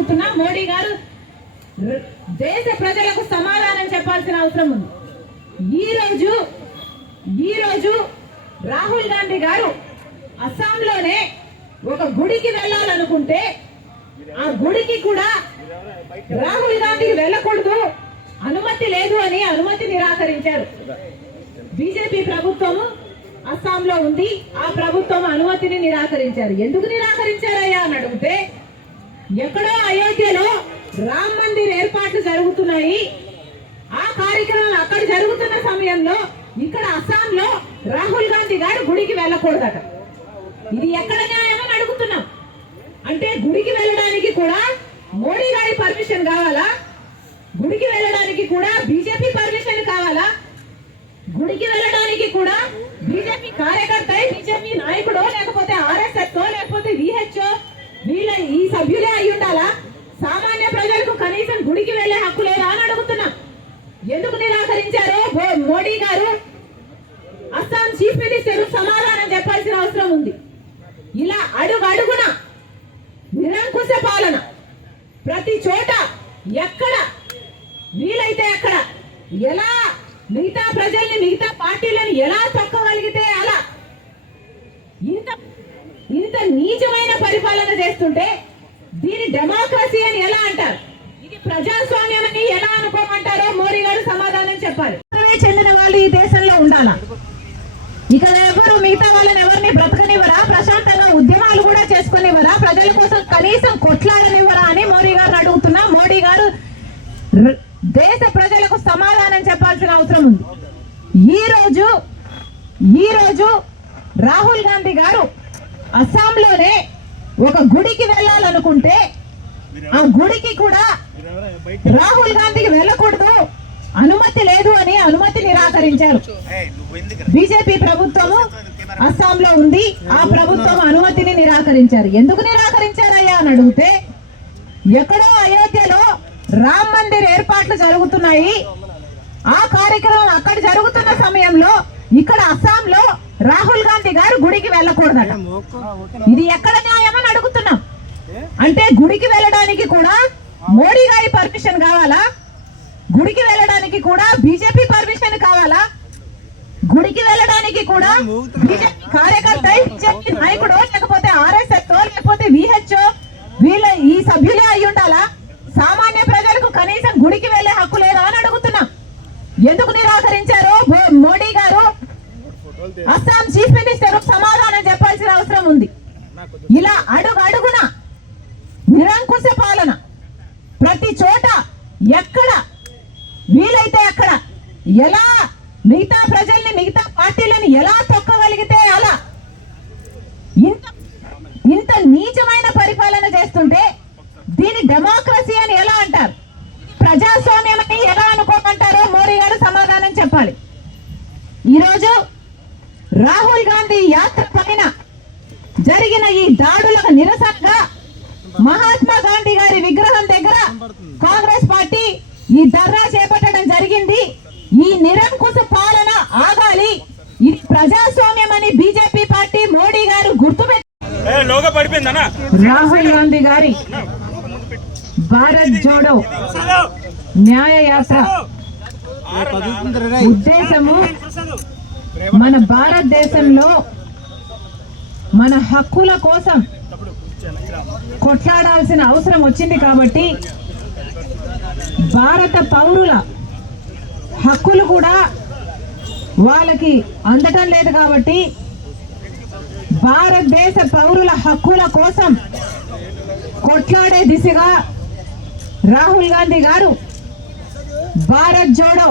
అడుగుతున్నా మోడీ గారు దేశ ప్రజలకు సమాధానం చెప్పాల్సిన అవసరం ఉంది. ఈ రోజు ఈ రోజు రాహుల్ గాంధీ గారు అస్సాంలోనే ఒక గుడికి వెళ్ళాలనుకుంటే ఆ గుడికి కూడా రాహుల్ గాంధీకి వెళ్ళకూడదు అనుమతి లేదు అని అనుమతి నిరాకరించారు. బీజేపీ ప్రభుత్వము అస్సాంలో ఉంది ఆ ప్రభుత్వం అనుమతిని నిరాకరించారు. ఎందుకు నిరాకరించారయ్యా అని అడిగితే ఎక్కడో అయోధ్యలో రామ్ మందిర్ ఏర్పాట్లు జరుగుతున్నాయి. ఆ కార్యక్రమం అక్కడ జరుగుతున్న సమయంలో ఇక్కడ అస్సాంలో రాహుల్ గాంధీ గారు గుడికి వెళ్ళకూడదట. ఇది ఎక్కడ న్యాయమని అని అడుగుతున్నాం. అంటే గుడికి వెళ్ళడానికి కూడా మోడీ గారి పర్మిషన్ కావాలా? గుడికి వెళ్ళడానికి కూడా బీజేపీ పర్మిషన్ కావాలా? గుడికి వెళ్ళడానికి కూడా బీజేపీ కార్యకర్త బీజేపీ నాయకుడో లేకపోతే ఆర్ఎస్ఎస్ లేకపోతే విహెచ్ఓ వీళ్ళ ఈ సభ్యులే అయి ఉండాలా? సామాన్య ప్రజలకు కనీసం గుడికి వెళ్ళే హక్కు లేదా అని అడుగుతున్నా. ఎందుకు నిరాకరించారు? మోడీ గారు? అస్సాం చీఫ్ మినిస్టర్ సమాధానం చెప్పాల్సిన అవసరం ఉంది. ఇలా అడుగు అడుగున నిరంకుశ పాలన ప్రతి చోట ఎక్కడ? వీలైతే అక్కడ ఎలా? మిగతా ప్రజల్ని మిగతా పార్టీలను ఎలా తొక్కగలిగితే అలా? ఇంత ఇంత నీచమైన పరిపాలన చేస్తుంటే దీని డెమోక్రసీ అని ఎలా అంటారు? ఇది ప్రజాస్వామ్యం అని ఎలా అనుకోమంటారో మోడీ గారు సమాధానం చెప్పాలి. చెందిన వాళ్ళు ఈ దేశంలో ఉండాలా? ఇక ఎవరు మిగతా వాళ్ళని ఎవరిని బ్రతకనివ్వరా? ప్రశాంతంగా ఉద్యమాలు కూడా చేసుకునివ్వరా? ప్రజల కోసం కనీసం కొట్లాడనివ్వరా అని మోడీ గారు అడుగుతున్నా. మోడీ గారు దేశ ప్రజలకు సమాధానం చెప్పాల్సిన అవసరం ఉంది. ఈ రోజు ఈ రోజు రాహుల్ గాంధీ గారు అస్సాంలోనే ఒక గుడికి వెళ్ళాలనుకుంటే ఆ గుడికి కూడా రాహుల్ గాంధీకి వెళ్ళకూడదు. అనుమతి లేదు అని అనుమతి నిరాకరించారు. బీజేపీ ప్రభుత్వము అస్సాంలో ఉంది. ఆ ప్రభుత్వం అనుమతిని నిరాకరించారు. ఎందుకు నిరాకరించారయ్యా అని అడిగితే ఎక్కడో అయోధ్యలో రామ్ మందిర్ ఏర్పాట్లు జరుగుతున్నాయి. ఆ కార్యక్రమం అక్కడ జరుగుతున్న సమయంలో ఇక్కడ అస్సాంలో రాహుల్ గాంధీ గారు గుడికి వెళ్ళకూడదట. ఇది ఎక్కడ న్యాయం అని అడుగుతున్నాం. అంటే గుడికి వెళ్ళడానికి కూడా మోడీ గారి పర్మిషన్ కావాలా? గుడికి వెళ్ళడానికి కూడా బీజేపీ పర్మిషన్ కావాలా? గుడికి వెళ్ళడానికి కూడా బీజేపీ కార్యకర్త బీజేపీ నాయకుడు లేకపోతే ఆర్ఎస్ఎస్ లేకపోతే విహెచ్ఓ వీళ్ళ ఈ సభ్యులే అయి ఉండాలా? సామాన్య ప్రజలకు కనీసం గుడికి వెళ్ళే హక్కు లేదా అని అడుగుతున్నాం. ఎందుకు నిరాకరించారో? మోడీ అస్సాం చీఫ్ మినిస్టర్ సమాధానం చెప్పాల్సిన అవసరం ఉంది. ఇలా అడుగు అడుగున నిరంకుశ పాలన ప్రతి చోట ఎక్కడ వీలైతే అక్కడ ఎలా మిగతా ప్రజల్ని మిగతా పార్టీలను ఎలా తొక్కగలిగితే అలా ఇంత ఇంత నీచమైన పరిపాలన చేస్తుంటే దీని డెమోక్రసీ అని ఎలా అంటారు? ప్రజాస్వామ్యం అని ఎలా అనుకోమంటారో మోడీ గారు సమాధానం చెప్పాలి. ఈరోజు రాహుల్ గాంధీ యాత్ర పైన జరిగిన ఈ దాడులకు నిరసనగా మహాత్మా గాంధీ గారి విగ్రహం దగ్గర కాంగ్రెస్ పార్టీ ఈ ధర్నా చేపట్టడం జరిగింది. ఈ నిరంకుశ పాలన ఆగాలి. ఇది ప్రజాస్వామ్యం అని బీజేపీ పార్టీ మోడీ గారు గుర్తుపెట్టి ఏ లోగో పడిపోయిందనా రాహుల్ గాంధీ గారి భారత్ జోడో న్యాయ యాత్ర ఉద్దేశము మన భారతదేశంలో మన హక్కుల కోసం కొట్లాడాల్సిన అవసరం వచ్చింది కాబట్టి భారత పౌరుల హక్కులు కూడా వాళ్ళకి అందటం లేదు కాబట్టి భారతదేశ పౌరుల హక్కుల కోసం కొట్లాడే దిశగా రాహుల్ గాంధీ గారు భారత్ జోడో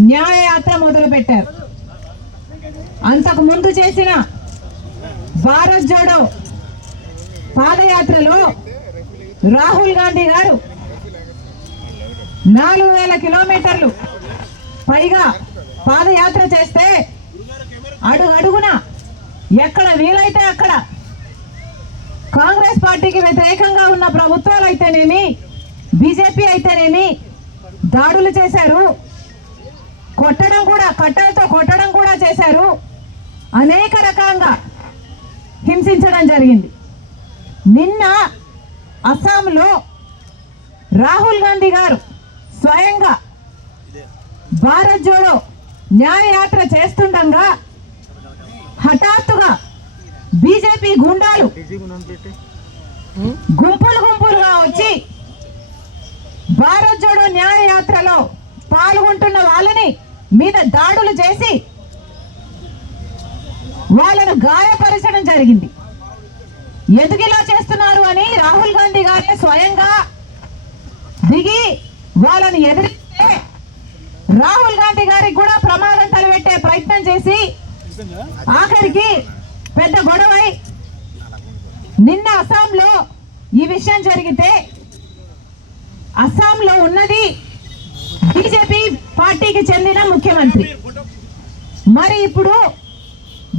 న్యాయయాత్ర మొదలుపెట్టారు. అంతకు ముందు చేసిన భారత్ జోడో పాదయాత్రలో రాహుల్ గాంధీ గారు నాలుగు వేల కిలోమీటర్లు పైగా పాదయాత్ర చేస్తే అడుగు అడుగున ఎక్కడ వీలైతే అక్కడ కాంగ్రెస్ పార్టీకి వ్యతిరేకంగా ఉన్న ప్రభుత్వాలు అయితేనేమి బీజేపీ అయితేనేమి దాడులు చేశారు. కొట్టడం కూడా కట్టలతో కొట్టడం కూడా చేశారు. అనేక రకంగా హింసించడం జరిగింది. నిన్న అస్సాంలో రాహుల్ గాంధీ గారు స్వయంగా భారత్ జోడో న్యాయయాత్ర చేస్తుండగా హఠాత్తుగా బీజేపీ గుండాలు గుంపులు గుంపులుగా వచ్చి భారత్ జోడో న్యాయయాత్రలో పాల్గొంటున్న వాళ్ళని మీద దాడులు చేసి వాళ్ళను గాయపరచడం జరిగింది. ఎందుకు ఇలా చేస్తున్నారు అని రాహుల్ గాంధీ గారే స్వయంగా దిగి వాళ్ళని ఎదిరిస్తే రాహుల్ గాంధీ గారికి కూడా ప్రమాదం తలపెట్టే ప్రయత్నం చేసి ఆఖరికి పెద్ద గొడవై నిన్న అస్సాంలో ఈ విషయం జరిగితే అస్సాంలో ఉన్నది బీజేపీ పార్టీకి చెందిన ముఖ్యమంత్రి. మరి ఇప్పుడు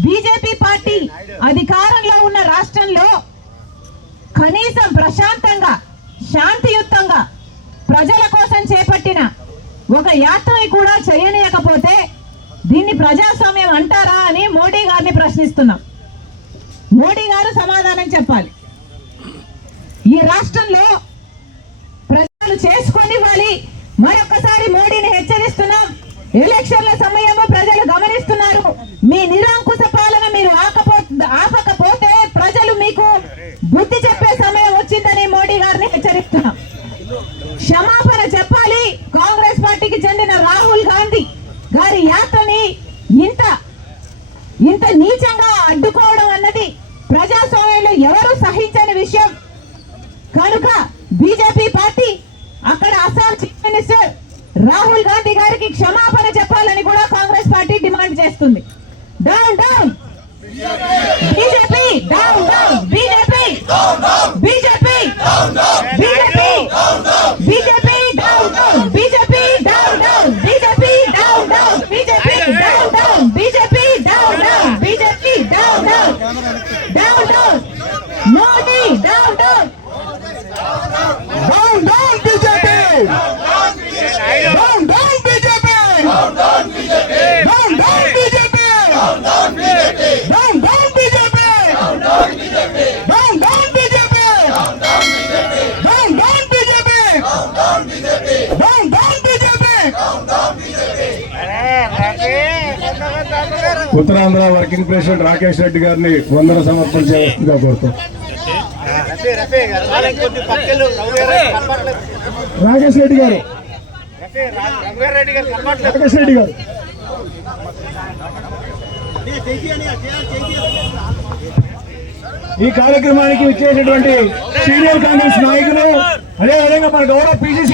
బీజేపీ పార్టీ అధికారంలో ఉన్న రాష్ట్రంలో కనీసం ప్రశాంతంగా శాంతియుతంగా ప్రజల కోసం చేపట్టిన ఒక యాత్రని కూడా చేయనీయకపోతే దీన్ని ప్రజాస్వామ్యం అంటారా అని మోడీ గారిని ప్రశ్నిస్తున్నాం. మోడీ గారు సమాధానం చెప్పాలి. ఈ రాష్ట్రంలో ప్రజలు చేసుకొనివ్వాలి మరొకసారి మోడీని హెచ్చరిస్తున్నాం. ఎలక్షన్ల సమయంలో ప్రజలు గమనిస్తున్నారు. మీ నిరంకుశ పాలన మీరు ఆకపో ఆపకపోతే ప్రజలు మీకు బుద్ధి చెప్పే సమయం వచ్చిందని మోడీ గారిని హెచ్చరిస్తున్నాం క్షమాపణ చెప్పాలి. కాంగ్రెస్ పార్టీకి చెందిన రాహుల్ గాంధీ గారి యాత్రని ఇంత ఇంత నీచంగా అడ్డుకోవడం అన్నది ప్రజాస్వామ్యంలో ఎవరు సహించని విషయం. కనుక బీజేపీ పార్టీ అక్కడ అస్సాం చీఫ్ మినిస్టర్ రాహుల్ గాంధీ గారికి క్షమాపణ చేస్తుంది down down BJP down down BJP BJP BJP BJP down down BJP down down BJP down down BJP down down BJP down down BJP down down down down Modi down down Down, down, BJP! Uttarandhra working president Rakesh Reddy గారిని వందన సమర్పణ వ్యక్తిగా కోరుతాం. రాకేష్ రెడ్డి గారు. రాకేష్ రెడ్డి గారు. ఈ కార్యక్రమానికి ఇచ్చేటటువంటి senior Congress నాయకులు అదేవిధంగా మన గౌరవ పిసిసి